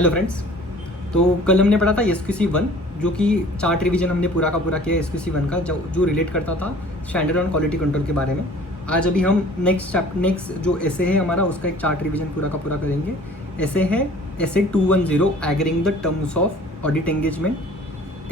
Hello friends. तो कल हमने पढ़ा था SQC1 जो कि चार्ट रिवीजन हमने पूरा का पूरा किया SQC1 का जो रिलेट करता था स्टैंडर्ड ऑन क्वालिटी कंट्रोल के बारे में। आज अभी हम नेक्स्ट जो ऐसे है हमारा उसका एक चार्ट रिवीजन पूरा का पूरा करेंगे। ऐसे है ऐसे 210 agreeing the terms of audit engagement,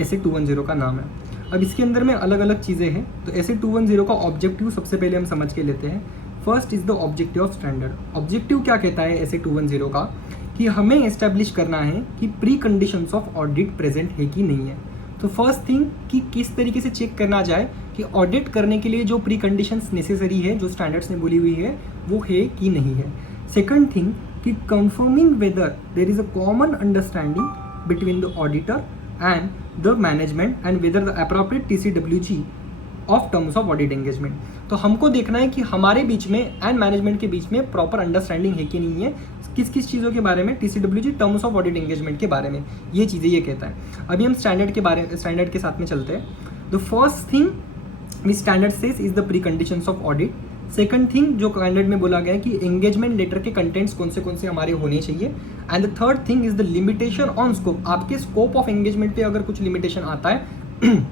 ऐसे 210 का नाम है। अब इसके अंदर में अलग अलग चीज़ें हैं। तो ऐसे 210 का ऑब्जेक्टिव सबसे पहले हम समझ के लेते हैं। First is the objective of standard. Objective क्या कहता है ऐसे 210 का कि हमें एस्टेब्लिश करना है कि pre conditions of audit present है कि नहीं है। तो फर्स्ट थिंग कि किस तरीके से चेक करना जाए कि ऑडिट करने के लिए जो प्री कंडीशंस नेसेसरी है जो स्टैंडर्ड्स ने बोली हुई है वो है कि नहीं है। सेकंड थिंग कि confirming whether there is a common understanding between the auditor and the management and whether the appropriate TCWG of terms of audit engagement. तो हमको देखना है कि हमारे बीच में एंड मैनेजमेंट के बीच में प्रॉपर अंडरस्टैंडिंग है कि नहीं है, किस किस चीज़ों के बारे में, TCWG terms of audit engagement के बारे में, ये चीज़ें ये कहता है। अभी हम स्टैंडर्ड के साथ में चलते हैं। The first thing which standard says is the pre conditions of audit. Second thing जो स्टैंडर्ड में बोला गया है कि एंगेजमेंट लेटर के कंटेंट्स कौन से हमारे होने चाहिए। And the third thing is the limitation on scope. आपके स्कोप ऑफ एंगेजमेंट पे अगर कुछ लिमिटेशन आता है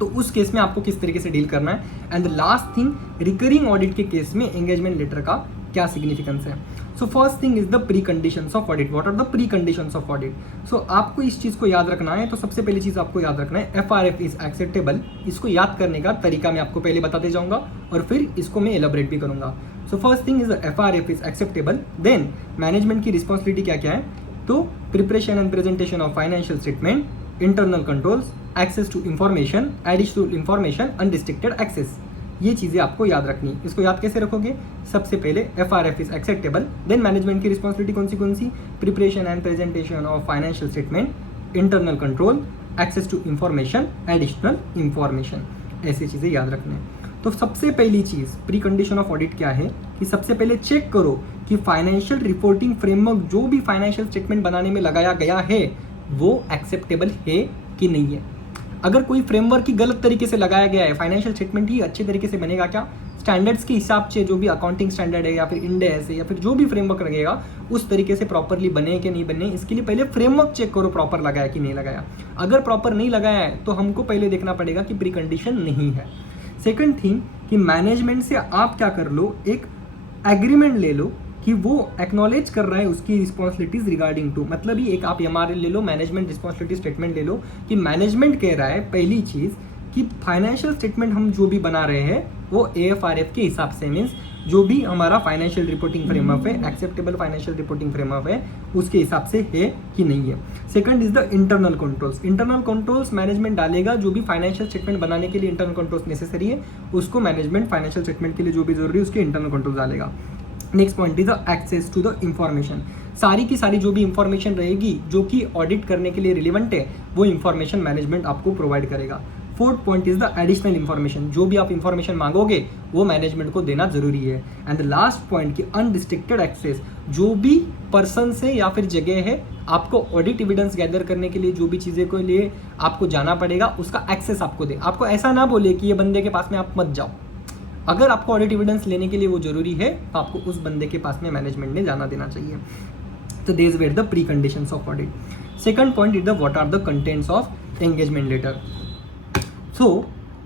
तो उस केस में आपको किस तरीके से डील करना है। And the last thing recurring audit के केस में एंगेजमेंट लेटर का क्या सिग्निफिकेंस है। So first thing is the pre conditions of audit. What are the pre conditions of audit. So आपको इस चीज को याद रखना है। तो सबसे पहली चीज आपको याद रखना है FRF इज एक्सेप्टेबल। इसको याद करने का तरीका मैं आपको पहले बताते जाऊंगा और फिर इसको मैं एलाबरेट भी करूंगा। So first thing is the FRF is acceptable. Then management की रिस्पॉन्सिबिलिटी क्या क्या है। तो preparation and presentation of financial statement, internal controls, access to information, additional information, unrestricted access, ये चीज़ें आपको याद रखनी है। इसको याद कैसे रखोगे। सबसे पहले FRF is acceptable. Then management की रिस्पॉन्सिबिलिटी कौन सी, preparation and presentation of financial statement, internal control, access to information, additional information, ऐसी चीज़ें याद रखनी है। तो सबसे पहली चीज़ प्री कंडीशन ऑफ ऑडिट क्या है कि सबसे पहले चेक करो कि फाइनेंशियल रिपोर्टिंग फ्रेमवर्क जो भी फाइनेंशियल स्टेटमेंट बनाने में लगाया गया है वो एक्सेप्टेबल है कि नहीं है। अगर कोई फ्रेमवर्क ही गलत तरीके से लगाया गया है, फाइनेंशियल स्टेटमेंट ही अच्छे तरीके से बनेगा क्या, स्टैंडर्ड्स के हिसाब से जो भी अकाउंटिंग स्टैंडर्ड है या फिर इंडेस है या फिर जो भी फ्रेमवर्क लगेगा उस तरीके से प्रॉपरली बने कि नहीं बने, इसके लिए पहले फ्रेमवर्क चेक करो प्रॉपर लगाया कि नहीं लगाया। अगर प्रॉपर नहीं लगाया है तो हमको पहले देखना पड़ेगा कि प्री कंडीशन नहीं है। सेकंड थिंग कि मैनेजमेंट से आप क्या कर लो, एक एग्रीमेंट ले लो कि वो एक्नॉलेज कर रहा है उसकी रिस्पॉन्सिबिलिटीज रिगार्डिंग टू, मतलब ही एक आप MRL ले लो, मैनेजमेंट रिस्पॉन्सिबिलिटी स्टेटमेंट ले लो कि मैनेजमेंट कह रहा है पहली चीज कि फाइनेंशियल स्टेटमेंट हम जो भी बना रहे हैं वो AFRF के हिसाब से, मीन्स जो भी हमारा फाइनेंशियल रिपोर्टिंग फ्रेमवर्क है, एक्सेप्टेबल फाइनेंशियल रिपोर्टिंग फ्रेमवर्क है, उसके हिसाब से है कि नहीं है। Second is the internal controls. Internal controls management डालेगा, जो भी फाइनेंशियल स्टेटमेंट बनाने के लिए इंटरनल कंट्रोल्स नेसेसरी है उसको मैनेजमेंट फाइनेंशियल स्टेटमेंट के लिए जो भी जरूरी है उसके इंटरनल कंट्रोल डालेगा। Next point is the access to the information. सारी की सारी जो भी इंफॉर्मेशन रहेगी जो कि ऑडिट करने के लिए रिलेवेंट है वो इंफॉर्मेशन मैनेजमेंट आपको प्रोवाइड करेगा। Fourth point is the additional information. जो भी आप इंफॉर्मेशन मांगोगे वो मैनेजमेंट को देना जरूरी है। एंड द लास्ट पॉइंट की अनरिस्ट्रिक्टेड एक्सेस। जो भी पर्सन से या फिर जगह है आपको ऑडिट एविडेंस गैदर करने के लिए जो भी चीज़ें के लिए आपको जाना पड़ेगा उसका एक्सेस आपको दे। आपको ऐसा ना बोले कि ये बंदे के पास में आप मत जाओ। अगर आपको ऑडिट एविडेंस लेने के लिए वो जरूरी है तो आपको उस बंदे के पास में मैनेजमेंट ने जाना देना चाहिए। तो there were the pre conditions of audit. Second point is the what are the contents of engagement letter. So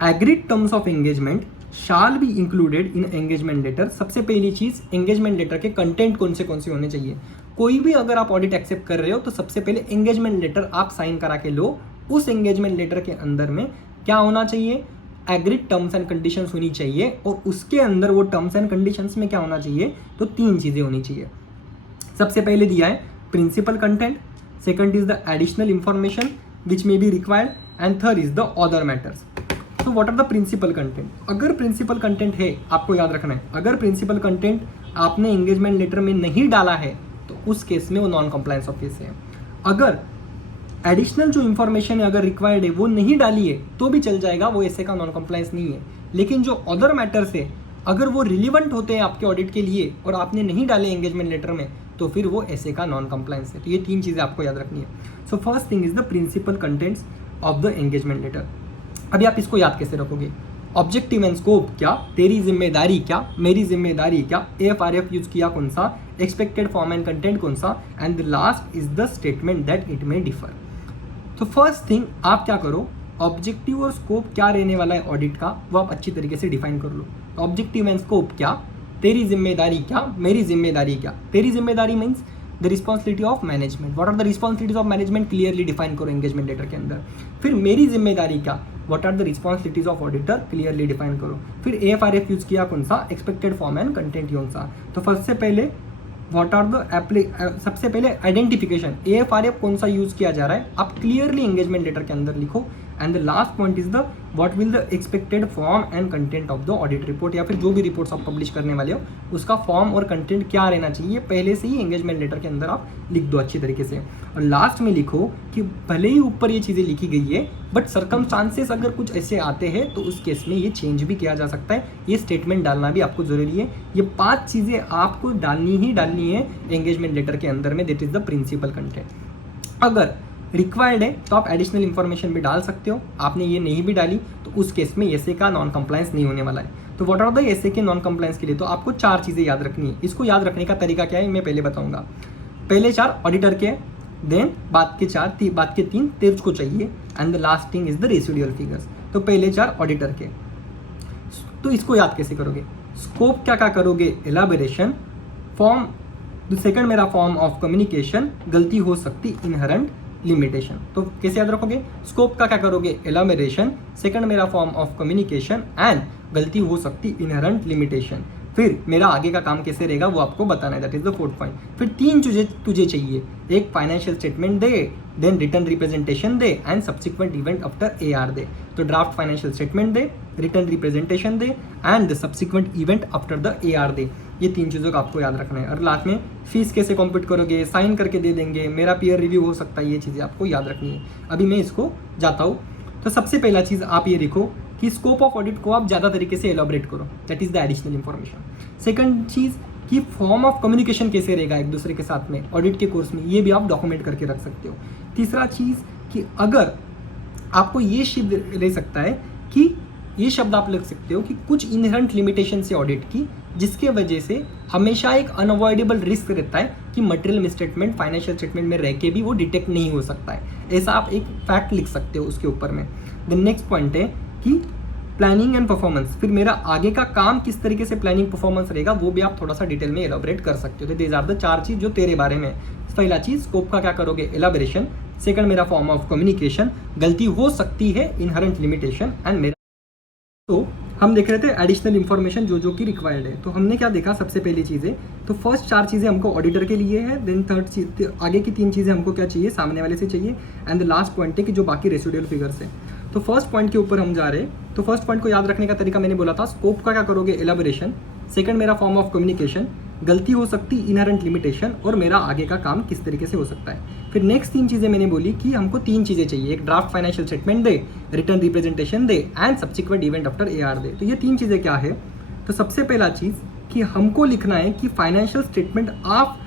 agreed terms of engagement shall be included in engagement letter. सबसे पहली चीज एंगेजमेंट लेटर के content कौन से होने चाहिए। कोई भी अगर आप ऑडिट एक्सेप्ट कर रहे हो तो सबसे पहले एंगेजमेंट लेटर आप साइन करा के लो। उस एंगेजमेंट लेटर के अंदर में क्या होना चाहिए, एग्रीड टर्म्स एंड कंडीशंस होनी चाहिए। और उसके अंदर वो टर्म्स एंड कंडीशंस में क्या होना चाहिए, तो 3 चीजें होनी चाहिए। सबसे पहले दिया है principal content, second is the additional information which may be required and third is the other matters. तो what are the principal content. अगर प्रिंसिपल कंटेंट है, आपको याद रखना है, अगर प्रिंसिपल कंटेंट आपने एंगेजमेंट लेटर में नहीं डाला है तो उस केस में वो नॉन कंप्लायंस ऑफ केस है। अगर एडिशनल जो इन्फॉर्मेशन है अगर रिक्वायर्ड है वो नहीं डाली है तो भी चल जाएगा, वो ऐसे का नॉन कंप्लायंस नहीं है। लेकिन जो अदर मैटर्स है अगर वो रिलीवेंट होते हैं आपके ऑडिट के लिए और आपने नहीं डाले एंगेजमेंट लेटर में तो फिर वो ऐसे का नॉन कंप्लायंस है। तो ये 3 चीज़ें आपको याद रखनी है। So first thing is the principal contents of the engagement letter. अभी आप इसको याद कैसे रखोगे। ऑब्जेक्टिव एंड स्कोप क्या, तेरी जिम्मेदारी क्या, मेरी जिम्मेदारी क्या, AFRF यूज किया कौन सा, एक्सपेक्टेड फॉर्म एंड कंटेंट कौन सा, and the last is the statement that it may differ. तो फर्स्ट थिंग आप क्या करो, ऑब्जेक्टिव और स्कोप क्या रहने वाला है ऑडिट का वो आप अच्छी तरीके से डिफाइन कर लो। ऑब्जेक्टिव एंड स्कोप क्या, तेरी जिम्मेदारी क्या, मेरी जिम्मेदारी क्या। तेरी जिम्मेदारी means the responsibility of management, what are the responsibilities of management clearly define करो एंगेजमेंट लेटर के अंदर। फिर मेरी जिम्मेदारी क्या, what are the responsibilities of auditor clearly define करो। फिर AFRF यूज किया कौन सा, एक्सपेक्टेड फॉर्म एंड कंटेंट कौन सा। तो फर्स्ट से पहले व्हाट आर द सबसे पहले आइडेंटिफिकेशन, AFRF कौन सा यूज किया जा रहा है आप क्लियरली एंगेजमेंट लेटर के अंदर लिखो। And the last point is the what will the expected form and content of the audit report, या फिर जो भी रिपोर्ट्स आप पब्लिश करने वाले हो उसका फॉर्म और कंटेंट क्या रहना चाहिए पहले से ही एंगेजमेंट लेटर के अंदर आप लिख दो अच्छी तरीके से। और लास्ट में लिखो कि भले ही ऊपर ये चीज़ें लिखी गई है बट सर्कमस्टांसेस अगर कुछ ऐसे आते हैं तो उस केस में ये चेंज भी किया जा सकता है, ये स्टेटमेंट डालना भी आपको ज़रूरी है। ये 5 चीज़ें आपको डालनी है एंगेजमेंट लेटर के अंदर में, that is the principal content. अगर रिक्वायर्ड है तो आप एडिशनल इन्फॉर्मेशन भी डाल सकते हो, आपने ये नहीं भी डाली तो उस केस में एसए का नॉन कंप्लायंस नहीं होने वाला है। तो व्हाट आर द एसए के नॉन कंप्लायंस के लिए तो आपको 4 चीज़ें याद रखनी है। इसको याद रखने का तरीका क्या है मैं पहले बताऊंगा। पहले 4 ऑडिटर के, देन बाद के 3 तेज को चाहिए, and the last thing is the residual figures. तो पहले 4 ऑडिटर के, तो इसको याद कैसे करोगे, स्कोप क्या क्या करोगे, एलाबोरेशन, फॉर्म सेकंड मेरा फॉर्म ऑफ कम्युनिकेशन, गलती हो सकती इनहेरेंट लिमिटेशन। तो कैसे याद रखोगे, स्कोप का क्या करोगे, एलाबोरेशन, सेकंड मेरा फॉर्म ऑफ कम्युनिकेशन एंड गलती हो सकती इनहेरेंट लिमिटेशन। फिर मेरा आगे का काम कैसे रहेगा वो आपको बताना है, that is the 4th point. फिर 3 चीजें तुझे चाहिए, एक फाइनेंशियल स्टेटमेंट दे, देन रिटर्न रिप्रेजेंटेशन दे and subsequent event after AR दे। तो ड्राफ्ट फाइनेंशियल स्टेटमेंट दे, रिटर्न रिप्रेजेंटेशन दे and the subsequent event after the AR दे। ये 3 चीज़ों का आपको याद रखना है। और लास्ट में फीस कैसे कॉम्प्यूट करोगे, साइन करके दे देंगे, मेरा पीयर रिव्यू हो सकता है, ये चीज़ें आपको याद रखनी है। अभी मैं इसको जाता हूँ। तो सबसे पहला चीज़ आप ये लिखो कि स्कोप ऑफ ऑडिट को आप ज़्यादा तरीके से एलोबरेट करो, that is the additional information. Second चीज़ कि फॉर्म ऑफ कम्युनिकेशन कैसे रहेगा एक दूसरे के साथ में ऑडिट के कोर्स में, ये भी आप डॉक्यूमेंट करके रख सकते हो। तीसरा चीज़ कि अगर आपको ये शब्द ले सकता है कि ये शब्द आप लिख सकते हो कि कुछ इनहेरेंट लिमिटेशन से ऑडिट की, जिसके वजह से हमेशा एक अनअवॉइडेबल रिस्क रहता है कि मटेरियल मिसस्टेटमेंट फाइनेंशियल स्टेटमेंट में रह के भी वो डिटेक्ट नहीं हो सकता है। ऐसा आप एक फैक्ट लिख सकते हो उसके ऊपर में। द नेक्स्ट पॉइंट है कि प्लानिंग एंड परफॉर्मेंस, फिर मेरा आगे का काम किस तरीके से प्लानिंग परफॉर्मेंस रहेगा वो भी आप थोड़ा सा डिटेल में एलाबोरेट कर सकते हो। दीज आर द 4 चीज़ जो तेरे बारे में। पहला चीज़ स्कोप का क्या करोगे, एलाबोरेशन, सेकंड मेरा फॉर्म ऑफ कम्युनिकेशन, गलती हो सकती है इनहेरेंट लिमिटेशन, एंड मेरा तो हम देख रहे थे एडिशनल इन्फॉर्मेशन जो कि रिक्वायर्ड है। तो हमने क्या देखा, सबसे पहली चीज़ें तो फर्स्ट 4 चीज़ें हमको ऑडिटर के लिए है, देन थर्ड चीज आगे की 3 चीज़ें हमको क्या चाहिए, सामने वाले से चाहिए, एंड द लास्ट पॉइंट है कि जो बाकी रेसिडुअल फिगर्स है। तो फर्स्ट पॉइंट के ऊपर हम जा रहे हैं। तो फर्स्ट पॉइंट को याद रखने का तरीका मैंने बोला था, स्कोप का क्या करोगे, एलाबोरेशन, सेकंड मेरा फॉर्म ऑफ कम्युनिकेशन, गलती हो सकती इनहेरेंट लिमिटेशन, और मेरा आगे का काम किस तरीके से हो सकता है। फिर नेक्स्ट 3 चीज़ें मैंने बोली कि हमको 3 चीज़ें चाहिए, एक ड्राफ्ट फाइनेंशियल स्टेटमेंट दे, रिटर्न रिप्रेजेंटेशन दे and subsequent event after AR दे। तो ये 3 चीज़ें क्या है, तो सबसे पहला चीज़ कि हमको लिखना है कि फाइनेंशियल स्टेटमेंट आप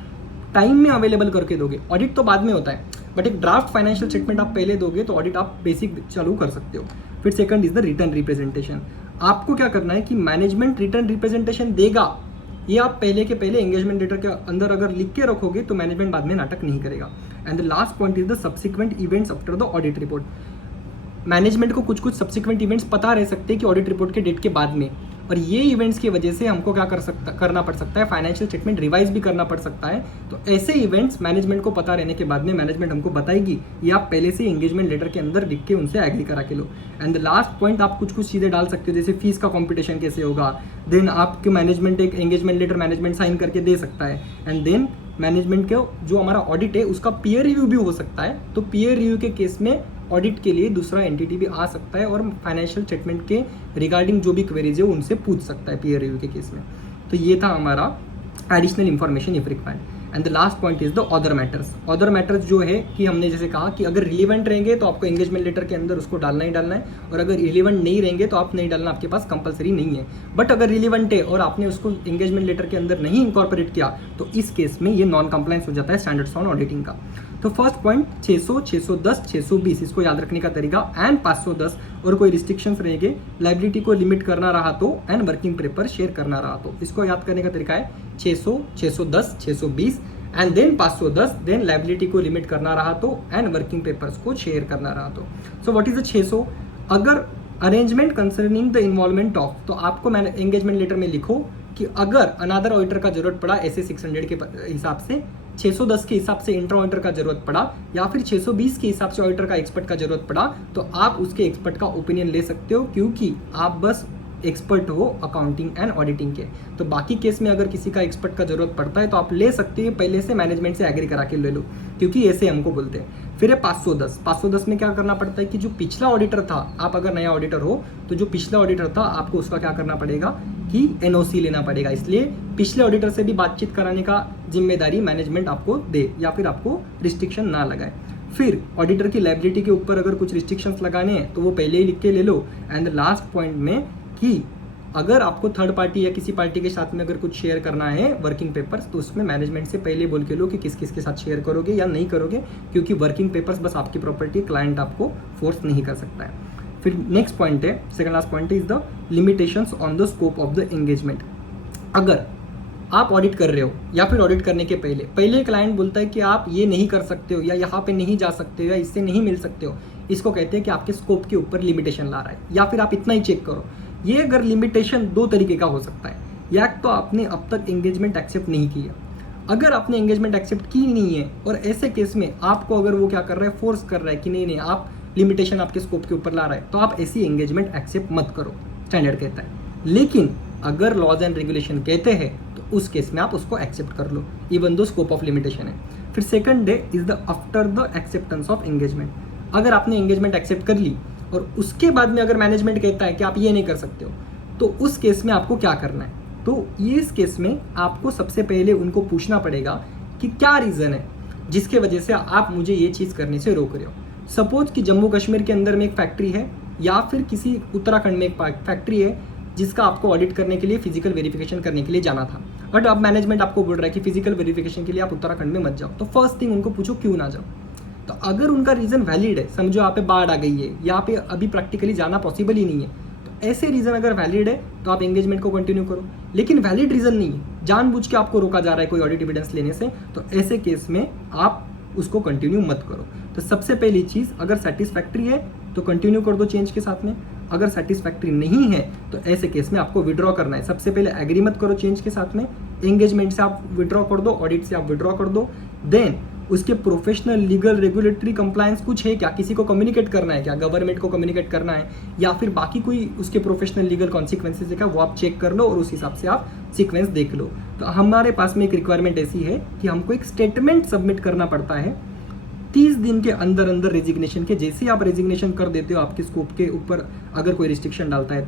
टाइम में अवेलेबल करके दोगे, ऑडिट तो बाद में होता है बट एक ड्राफ्ट फाइनेंशियल स्टेटमेंट आप पहले दोगे तो ऑडिट आप बेसिक चालू कर सकते हो। फिर second is the written representation, आपको क्या करना है कि मैनेजमेंट रिटर्न रिप्रेजेंटेशन देगा, ये आप पहले के पहले एंगेजमेंट लेटर के अंदर अगर लिख के रखोगे तो मैनेजमेंट बाद में नाटक नहीं करेगा। And the last point is the subsequent events after the audit report, management को कुछ सब्सिक्वेंट इवेंट्स पता रह सकते हैं कि ऑडिट रिपोर्ट के डेट के बाद में, और ये इवेंट्स की वजह से हमको क्या करना पड़ सकता है, फाइनेंशियल स्टेटमेंट रिवाइज भी करना पड़ सकता है। तो ऐसे इवेंट्स मैनेजमेंट को पता रहने के बाद में मैनेजमेंट हमको बताएगी, ये आप पहले से एंगेजमेंट लेटर के अंदर लिख के उनसे एग्री करा के लो। एंड द लास्ट पॉइंट आप कुछ चीज़ें डाल सकते हो, जैसे फीस का कॉम्पिटिशन कैसे होगा, देन आपके मैनेजमेंट एक एंगेजमेंट लेटर मैनेजमेंट साइन करके दे सकता है, एंड देन मैनेजमेंट के जो हमारा ऑडिट है उसका पीयर रिव्यू भी हो सकता है। तो पीयर रिव्यू के केस में ऑडिट के लिए दूसरा एंटिटी भी आ सकता है और फाइनेंशियल स्टेटमेंट के रिगार्डिंग जो भी क्वेरीज है उनसे पूछ सकता है पीयर रिव्यू के केस में। तो ये था हमारा additional information if required. And the last point is the other matters. Other matters जो है कि हमने जैसे कहा कि अगर रिलेवेंट रहेंगे तो आपको एंगेजमेंट लेटर के अंदर उसको डालना ही डालना है, और अगर रिलेवेंट नहीं रहेंगे तो आप नहीं डालना, आपके पास कंपलसरी नहीं है। बट अगर रिलेवेंट है और आपने उसको एंगेजमेंट लेटर के अंदर नहीं इंकॉर्पोरेट किया तो इस केस में ये नॉन कंप्लायंस हो जाता है स्टैंडर्ड्स ऑन ऑडिटिंग का। तो फर्स्ट पॉइंट 600, 610, 620 इसको याद रखने का तरीका, एंड 510 और कोई रिस्ट्रिक्शंस रहेंगे, लाइबिलिटी को लिमिट करना रहा तो, एंड वर्किंग पेपर शेयर करना रहा तो। इसको याद करने का तरीका है 600, 610, 620 एंड देन 510, देन लाइबिलिटी को लिमिट करना रहा तो, एंड वर्किंग पेपर्स को शेयर करना रहा तो। So what is the 600? अगर arrangement concerning the involvement of, तो आपको मैंने एंगेजमेंट लेटर में लिखो कि अगर अनदर ऑडिटर का जरूरत पड़ा ऐसे 600 के हिसाब से, 610 के हिसाब से इंटर ऑडिटर का जरूरत पड़ा, या फिर 620 के हिसाब से ऑडिटर का एक्सपर्ट का जरूरत पड़ा, तो आप उसके एक्सपर्ट का ओपिनियन ले सकते हो, क्योंकि आप बस एक्सपर्ट हो अकाउंटिंग एंड ऑडिटिंग के। तो बाकी केस में अगर किसी का एक्सपर्ट का जरूरत पड़ता है तो आप ले सकते हो, पहले से मैनेजमेंट से एग्री करा के ले लो, क्योंकि ऐसे हमको बोलते हैं। फिर है 510। 510 में क्या करना पड़ता है कि जो पिछला ऑडिटर था, आप अगर नया ऑडिटर हो तो जो पिछला ऑडिटर था आपको उसका क्या करना पड़ेगा कि एनओसी लेना पड़ेगा, इसलिए पिछले ऑडिटर से भी बातचीत कराने का जिम्मेदारी मैनेजमेंट आपको दे, या फिर आपको रिस्ट्रिक्शन ना लगाए। फिर ऑडिटर की लायबिलिटी के ऊपर अगर कुछ रिस्ट्रिक्शंस लगाने हैं तो वो पहले ही लिख के ले लो। एंड लास्ट पॉइंट में कि अगर आपको थर्ड पार्टी या किसी पार्टी के साथ में अगर कुछ शेयर करना है वर्किंग पेपर्स, तो उसमें मैनेजमेंट से पहले बोल के लो कि किस किस के साथ शेयर करोगे या नहीं करोगे, क्योंकि वर्किंग पेपर्स बस आपकी प्रॉपर्टी, क्लाइंट आपको फोर्स नहीं कर सकता है। फिर नेक्स्ट पॉइंट है, second last point is the limitations on the scope of the engagement. अगर आप ऑडिट कर रहे हो या फिर ऑडिट करने के पहले क्लाइंट बोलता है कि आप ये नहीं कर सकते हो, या यहाँ पे नहीं जा सकते हो, या इससे नहीं मिल सकते हो, इसको कहते हैं कि आपके स्कोप के ऊपर लिमिटेशन ला रहा है, या फिर आप इतना ही चेक करो। ये अगर लिमिटेशन दो तरीके का हो सकता है, या तो आपने अब तक एंगेजमेंट एक्सेप्ट नहीं किया, अगर आपने एंगेजमेंट एक्सेप्ट की नहीं है और ऐसे केस में आपको अगर वो क्या कर रहा है, फोर्स कर रहा है कि नहीं आप लिमिटेशन आपके स्कोप के ऊपर ला रहा है, तो आप ऐसी एंगेजमेंट एक्सेप्ट मत करो, स्टैंडर्ड कहता है। लेकिन अगर लॉज एंड रेगुलेशन कहते हैं तो उस केस में आप उसको एक्सेप्ट कर लो, even though scope of limitation है। फिर second day is the after the acceptance of engagement. अगर आपने एंगेजमेंट एक्सेप्ट कर ली और उसके बाद में अगर मैनेजमेंट कहता है कि आप ये नहीं कर सकते हो, तो उस केस में आपको क्या करना है? तो ये इस केस में आपको सबसे पहले उनको पूछना पड़ेगा कि क्या रीज़न है जिसके वजह से आप मुझे ये चीज़ करने से रोक रहे हो। सपोज कि जम्मू कश्मीर के अंदर में एक फैक्ट्री है, या फिर किसी उत्तराखंड में एक फैक्ट्री है जिसका आपको ऑडिट करने के लिए फिजिकल वेरिफिकेशन करने के लिए जाना था, बट अब मैनेजमेंट आपको बोल रहा है कि फिजिकल वेरिफिकेशन के लिए आप उत्तराखंड में मत जाओ। तो फर्स्ट थिंग उनको पूछो क्यों ना जाओ। तो अगर उनका रीज़न वैलिड है, समझो यहाँ पे बाढ़ आ गई है, यहाँ पे अभी प्रैक्टिकली जाना पॉसिबल ही नहीं है, तो ऐसे रीज़न अगर वैलिड है तो आप एंगेजमेंट को कंटिन्यू करो। लेकिन वैलिड रीज़न नहीं है, जानबूझ के आपको रोका जा रहा है कोई ऑडिट एविडेंस लेने से, तो ऐसे केस में आप उसको कंटिन्यू मत करो। तो सबसे पहली चीज़, अगर सेटिस्फैक्ट्री है तो कंटिन्यू कर दो चेंज के साथ में, अगर सेटिस्फैक्ट्री नहीं है तो ऐसे केस में आपको विड्रॉ करना है। सबसे पहले एग्री मत करो चेंज के साथ में, एंगेजमेंट से आप विड्रॉ कर दो, ऑडिट से आप विड्रॉ कर दो। देन उसके प्रोफेशनल लीगल रेगुलेटरी कंप्लायंस कुछ है क्या, किसी को कम्युनिकेट करना है क्या, गवर्नमेंट को कम्युनिकेट करना है, या फिर बाकी कोई उसके प्रोफेशनल लीगल कॉन्सिक्वेंसेज है क्या, वो आप चेक कर लो और उस हिसाब से आप सीक्वेंस देख लो। तो हमारे पास में एक रिक्वायरमेंट ऐसी है कि हमको एक स्टेटमेंट सबमिट करना पड़ता है 30 दिन के अंदर अंदर रेजिग्नेशन के। जैसे ही आप रेजिग्नेशन कर देते हो आपके स्कोप के ऊपर अगर कोई रिस्ट्रिक्शन डालता है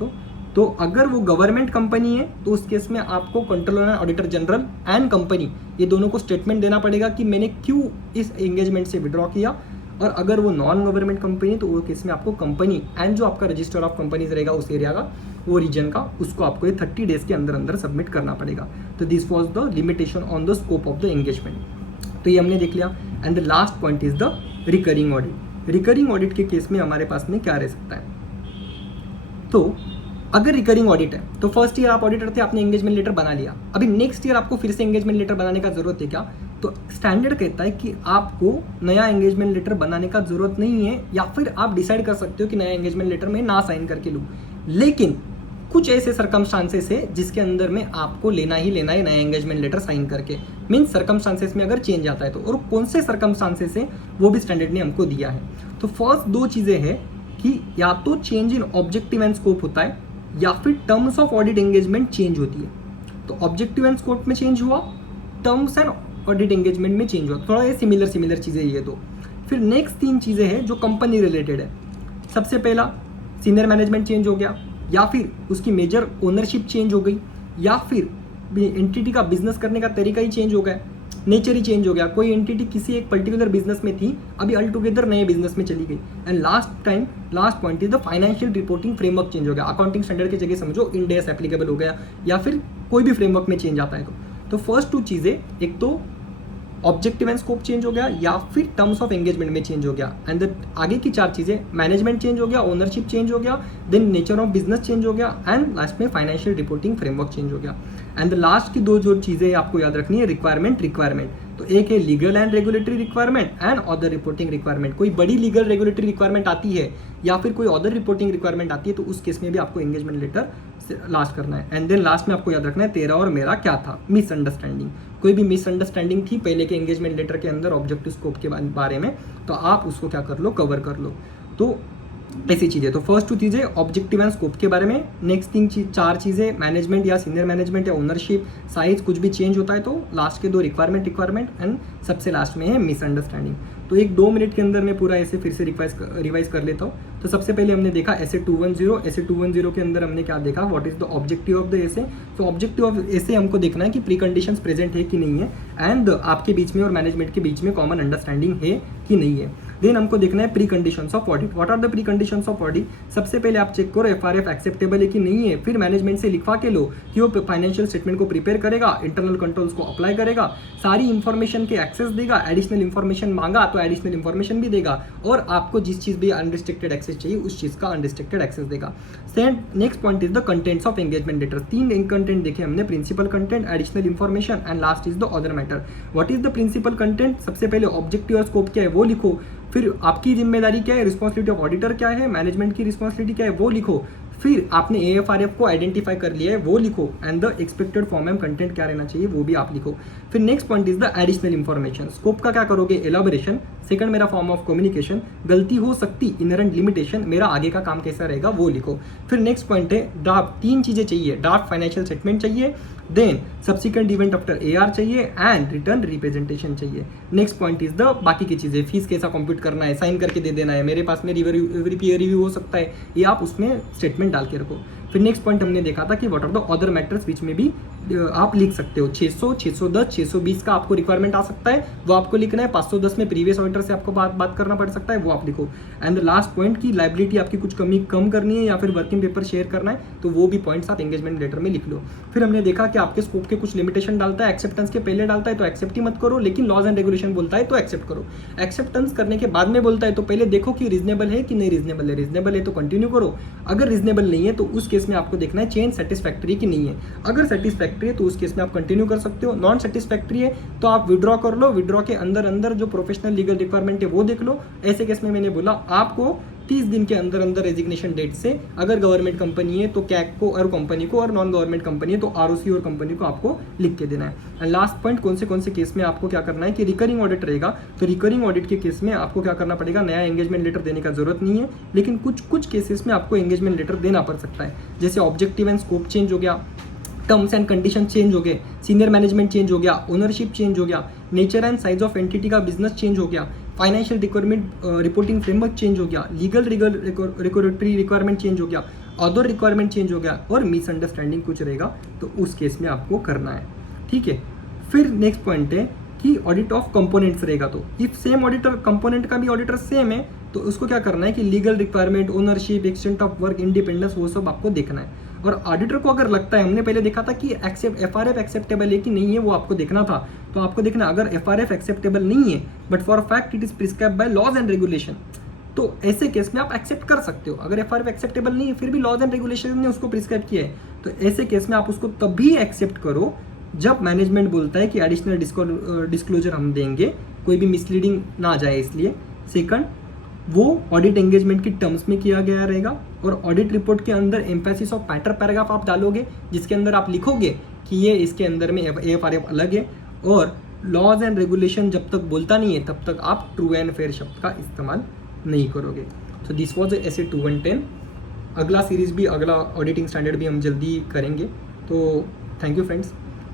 तो अगर वो गवर्नमेंट कंपनी है तो उस केस में आपको controller and auditor general and company, ये दोनों को स्टेटमेंट देना पड़ेगा कि मैंने क्यों इस एंगेजमेंट से विड्रॉ किया। और अगर वो नॉन गवर्नमेंट कंपनी है तो वो केस में आपको कंपनी एंड जो आपका रजिस्टर ऑफ कंपनीज रहेगा उस एरिया का, वो रीजन का, उसको आपको ये 30 डेज के अंदर अंदर सबमिट करना पड़ेगा। तो this was the limitation on the scope of the engagement. तो ये हमने देख लिया। And the last point is the recurring audit. Recurring audit के केस में हमारे पास में क्या रह सकता है? तो अगर रिकरिंग ऑडिट है तो फर्स्ट ईयर आप ऑडिटर थे, आपने एंगेजमेंट लेटर बना लिया, अभी नेक्स्ट ईयर आपको फिर से एंगेजमेंट लेटर बनाने का जरूरत है क्या? तो स्टैंडर्ड कहता है कि आपको नया एंगेजमेंट लेटर बनाने का जरूरत नहीं है, या फिर आप डिसाइड कर सकते हो कि नया एंगेजमेंट लेटर मैं ना साइन करके लूँ। लेकिन कुछ ऐसे सर्कमस्टांसेस है जिसके अंदर में आपको लेना ही लेना है नया एंगेजमेंट लेटर साइन करके, मीन्स सर्कमस्टांसेस में अगर चेंज आता है तो, और कौन से सर्कमस्टांसेस है वो भी स्टैंडर्ड ने हमको दिया है। तो फर्स्ट दो चीज़ें हैं कि या तो change in objective and scope होता है, या फिर terms of audit engagement change होती है। तो ऑब्जेक्टिव एंड स्कोप में चेंज हुआ, टर्म्स एंड ऑडिट एंगेजमेंट में चेंज हुआ, थोड़ा ये सिमिलर चीज़ें ये दो। फिर नेक्स्ट 3 चीज़ें हैं जो कंपनी रिलेटेड है। सबसे पहला सीनियर मैनेजमेंट चेंज हो गया, या फिर उसकी मेजर ओनरशिप चेंज हो गई, या फिर एंटिटी का बिजनेस करने का तरीका ही चेंज हो गया, नेचर ही चेंज हो गया। कोई एंटिटी किसी एक पर्टिकुलर बिजनेस में थी, अभी ऑल टुगेदर नए बिजनेस में चली गई। And last point is the financial reporting framework change हो गया। अकाउंटिंग स्टैंडर्ड की जगह समझो इंड एस एप्लीकेबल हो गया, या फिर कोई भी फ्रेमवर्क में चेंज आता है तो फर्स्ट 2 चीज़ें, एक तो ऑब्जेक्टिव एंड स्कोप चेंज हो गया, या फिर टर्म्स ऑफ एंगेजमेंट में चेंज हो गया। एंड आगे की 4 चीज़ें, मैनेजमेंट चेंज हो गया, ओनरशिप चेंज हो गया, then nature of business change हो गया, एंड लास्ट में फाइनेंशियल रिपोर्टिंग फ्रेमवर्क चेंज हो गया। एंड लास्ट की 2 जो चीज़ें आपको याद रखनी है, रिक्वायरमेंट। तो एक है legal and regulatory requirement and other reporting requirement. कोई बड़ी लीगल रेगुलेटरी रिक्वायरमेंट आती है या फिर कोई अदर रिपोर्टिंग रिक्वायरमेंट आती है, तो उस केस में भी आपको एंगेजमेंट लेटर लास्ट करना है। एंड देन लास्ट में आपको याद रखना है तेरा और मेरा क्या था, मिसअंडरस्टैंडिंग। कोई भी मिसअंडरस्टैंडिंग थी पहले के एंगेजमेंट लेटर के अंदर ऑब्जेक्टिव स्कोप के बारे में, तो आप उसको क्या कर लो, कवर कर लो। तो ऐसी चीज़ें, तो फर्स्ट 2 चीज़ें ऑब्जेक्टिव एंड स्कोप के बारे में। नेक्स्ट 4 चीज़ें मैनेजमेंट या सीनियर मैनेजमेंट या ओनरशिप, साइज कुछ भी चेंज होता है तो लास्ट के 2 रिक्वायरमेंट एंड सबसे लास्ट में है मिसअंडरस्टैंडिंग। तो एक 2 मिनट के अंदर मैं पूरा ऐसे फिर से रिवाइज कर लेता हूँ। तो सबसे पहले हमने देखा एसे 210 के अंदर हमने क्या देखा, what is the objective of the essay. तो ऑब्जेक्टिव ऑफ एसे हमको देखना है कि प्री कंडीशंस प्रेजेंट है कि नहीं है, एंड आपके बीच में और मैनेजमेंट के बीच में कॉमन अंडरस्टैंडिंग है कि नहीं है। देन हमको देखना है pre conditions of audit. What are the pre conditions of audit? सबसे पहले आप चेक करो एफआरएफ एक्सेप्टेबल है कि नहीं है, फिर मैनेजमेंट से लिखवा के लो कि वो फाइनेंशियल स्टेटमेंट को प्रिपेयर करेगा, इंटरनल कंट्रोल्स को अप्लाई करेगा, सारी इंफॉर्मेशन के एक्सेस देगा, एडिशनल इंफॉर्मेशन मांगा तो एडिशनल इंफॉर्मेशन भी देगा, और आपको जिस चीज़ भी अनरिस्ट्रिक्टेड एक्सेस चाहिए उस चीज़ का अनरिस्ट्रिक्टेड एक्सेस देगा। Next point is the contents of engagement letter. 3 content देखे हमने, principal content, additional information and last is the other matter. What is the principal content? सबसे पहले ऑब्जेक्टिव और स्कोप क्या है वो लिखो, फिर आपकी जिम्मेदारी क्या है, रिस्पॉन्सिबिलिटी ऑफ ऑडिटर क्या है, मैनेजमेंट की रिस्पॉन्सिबिलिटी क्या है वो लिखो, फिर आपने एएफआरएफ को आइडेंटिफाई कर लिया है वो लिखो, and the expected form and content क्या रहना चाहिए वो भी आप लिखो। फिर next point is the additional information. Scope का क्या करोगे, एलाबोरेशन। सेकंड मेरा फॉर्म ऑफ कम्युनिकेशन, गलती हो सकती, इनहेरेंट लिमिटेशन, मेरा आगे का काम कैसा रहेगा वो लिखो। फिर नेक्स्ट पॉइंट है ड्राफ्ट। 3 चीजें चाहिए, ड्राफ्ट फाइनेंशियल स्टेटमेंट चाहिए, then subsequent event after AR चाहिए, एंड रिटर्न रिप्रेजेंटेशन चाहिए। नेक्स्ट पॉइंट इज द बाकी की चीजें, फीस कैसा कंप्यूट करना है, साइन करके दे देना है, मेरे पास में पीयर रिव्यू हो सकता है, ये आप उसमें स्टेटमेंट डाल के रखो। फिर नेक्स्ट पॉइंट हमने देखा था कि what are the other matters which में भी आप लिख सकते हो। 600, 610, 620 का आपको रिक्वायरमेंट आ सकता है, वो आपको लिखना है। 510 में प्रीवियस ऑडिटर से आपको बात करना पड़ सकता है, वो आप लिखो। एंड द लास्ट पॉइंट की लाइबिलिटी आपकी कुछ कम करनी है या फिर वर्किंग पेपर शेयर करना है, तो वो भी पॉइंट्स आप एंगेजमेंट लेटर में लिख लो। फिर हमने देखा कि आपके स्कोप के कुछ लिमिटेशन डालता है, एक्सेप्टेंस के पहले डालता है तो एक्सेप्ट ही मत करो, लेकिन लॉज एंड रेगुलेशन बोलता है तो एक्सेप्ट करो। एक्सेप्टेंस करने के बाद में बोलता है तो पहले देखो कि रीजनेबल है कि नहीं रीजनेबल है, रीजनेबल है तो कंटिन्यू करो, अगर रीजनेबल नहीं है तो उस केस में आपको देखना है चेंज सेटिस्फैक्ट्री की नहीं है। अगर सेटिस्फैक्ट्री है तो उस केस में आप कंटिन्यू कर सकते हो, नॉन सेटिस्फैक्ट्री है तो आप विड्रॉ कर लो, विड्रॉ के अंदर जो प्रोफेशनल लीगल रिक्वायरमेंट है वो देख लो। ऐसे केस में मैंने बोला आपको 30 दिन के अंदर रेजिग्नेशन डेट से, अगर गवर्नमेंट कंपनी है तो कैग को और कंपनी को, और नॉन गवर्नमेंट कंपनी है तो आरओसी और कंपनी को आपको लिख के देना है। एंड लास्ट पॉइंट, कौन से केस में आपको क्या करना है कि रिकरिंग ऑडिट रहेगा, तो रिकरिंग ऑडिट के केस में आपको क्या करना पड़ेगा, नया एंगेजमेंट लेटर देने का जरूरत नहीं है, लेकिन कुछ केसेस में आपको एंगेजमेंट लेटर देना पड़ सकता है। जैसे ऑब्जेक्टिव एंड स्कोप चेंज हो गया, टर्म्स एंड कंडीशन चेंज हो गए, सीनियर मैनेजमेंट चेंज हो गया, ओनरशिप चेंज हो गया, nature and size of entity का बिजनेस चेंज हो गया, फाइनेंशियल रिपोर्टिंग फ्रेमवर्क चेंज हो गया, लीगल रेगुलेटरी रिक्वायरमेंट चेंज हो गया, अदर रिक्वायरमेंट चेंज हो गया, और मिसअंडरस्टैंडिंग कुछ रहेगा तो उस केस में आपको करना है। ठीक है। फिर नेक्स्ट पॉइंट है कि ऑडिट ऑफ कंपोनेंट्स रहेगा, तो इफ सेम ऑडिटर कंपोनेंट का भी ऑडिटर सेम है तो उसको क्या करना है कि legal requirement, ownership, extent of work, independence, वो सब आपको देखना है। और ऑडिटर को अगर लगता है, हमने पहले देखा था कि एफआरएफ एक्सेप्टेबल है कि नहीं है वो आपको देखना था, तो आपको देखना अगर एफआरएफ एक्सेप्टेबल नहीं है but for fact it is prescribe by laws and regulation, तो ऐसे केस में आप एक्सेप्ट कर सकते हो। अगर एफआरएफ एक्सेप्टेबल नहीं है फिर भी लॉज एंड रेगुलेशन ने उसको प्रिस्क्राइब किया है, तो ऐसे केस में आप उसको तभी एक्सेप्ट करो जब मैनेजमेंट बोलता है कि एडिशनल डिस्क्लोजर हम देंगे, कोई भी मिसलीडिंग ना जाए इसलिए। सेकंड, वो ऑडिट एंगेजमेंट की टर्म्स में किया गया रहेगा, और ऑडिट रिपोर्ट के अंदर एम्फेसिस ऑफ मैटर पैराग्राफ आप डालोगे जिसके अंदर आप लिखोगे कि ये इसके अंदर में एएफआरएफ अलग है, और लॉज एंड रेगुलेशन जब तक बोलता नहीं है तब तक आप ट्रू एंड फेयर शब्द का इस्तेमाल नहीं करोगे। सो दिस वॉज एसे 210। अगला सीरीज भी, अगला ऑडिटिंग स्टैंडर्ड भी हम जल्दी करेंगे। तो थैंक यू फ्रेंड्स।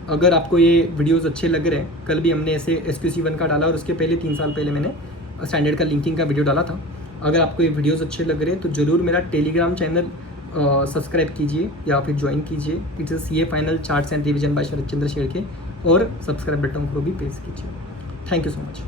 अगर आपको ये वीडियोज़ अच्छे लग रहे हैं, कल भी हमने ऐसे SQC1 का डाला और उसके पहले 3 साल पहले मैंने स्टैंडर्ड का लिंकिंग का वीडियो डाला था। अगर आपको ये वीडियोस अच्छे लग रहे हैं तो ज़रूर मेरा टेलीग्राम चैनल सब्सक्राइब कीजिए या फिर ज्वाइन कीजिए। It's CA final charts and revision by Sharad Chandra Shedke, और सब्सक्राइब बटन को भी प्रेस कीजिए। Thank you so much.